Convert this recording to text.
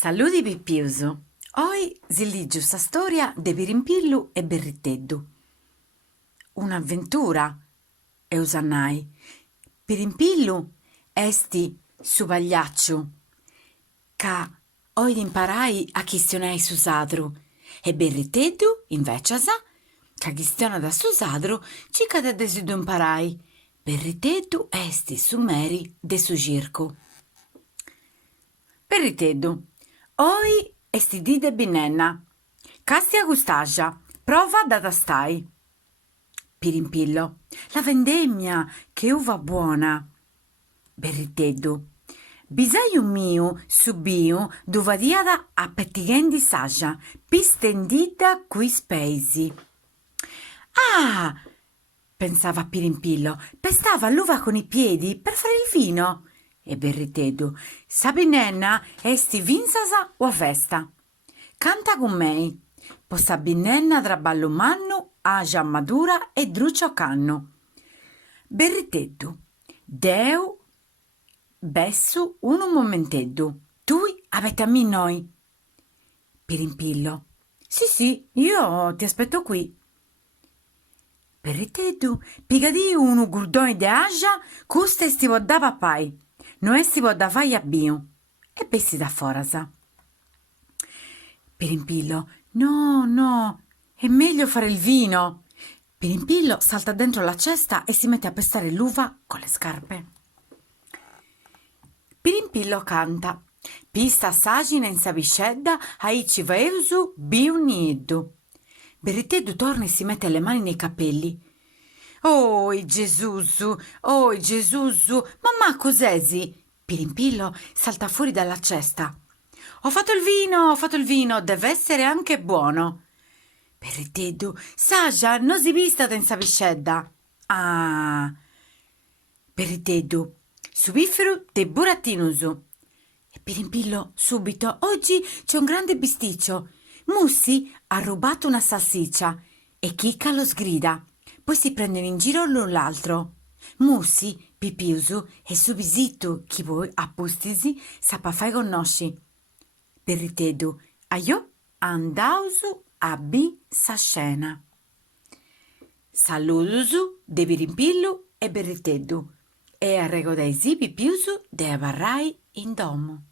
Saluti Pippiusu. Oggi si legge sa storia de Pirimpillu e Berriteddu. Un'avventura, eusannai. Pirimpillu esti su pagliacciu, ca oid imparai a chistionare su sadru, e Berriteddu, invece, ca chistionat su sadru, circa de desidu imparai. Berriteddu esti su meri de su circu. Berriteddu. Oi est dì de binnenna. Castia custaja, prova da tastai. Pirimpillo. La vendemmia, che uva buona. Berriteddu. Bisaiu miu subiu duvadiat a pettighendi saja, pistendida quis peisi. Ah! Pensava Pirimpillo, pestava l'uva con i piedi per fare il vino. E Berriteddu, sa binnenna esti vinsasa o a festa. Canta con mei, po sa binnenna traballu mannu, aja madura e drucio cannu. Berriteddu, deu bessu unu momenteddu, tui avete a me noi. Pirimpillo, sì, io ti aspetto qui. Berriteddu, pigadì unu gurdone de aja, custa esti po da papai. Non esti po da fai a biu. E bessi da forasa. Pirimpillo, no, è meglio fare il vino. Pirimpillo salta dentro la cesta e si mette a pestare l'uva con le scarpe. Pirimpillo canta. Pista sagina in sa piscedda, aici vaeusu biu nieddu. Berriteddu torna e si mette le mani nei capelli. Oi Gesusu, mamma cos'esi? Pirimpillo salta fuori dalla cesta. Ho fatto il vino, deve essere anche buono. Berriteddu, Saja, non si vista in sa piscedda. Ah. Berriteddu, su piffero de burattinusu. E Pirimpillo, subito, oggi c'è un grande bisticcio. Mussi ha rubato una salsiccia e Chicca lo sgrida. Poi si prendono in giro l'un l'altro. Mussi, Pippiusu e su bisittu chi poi appustisi sappa fai conosci. Berriteddu, aio andausu a bi sa scena. Saludusu de Pirimpillu e Berriteddu e arregodaisi Pippiusu de abarrai in domo.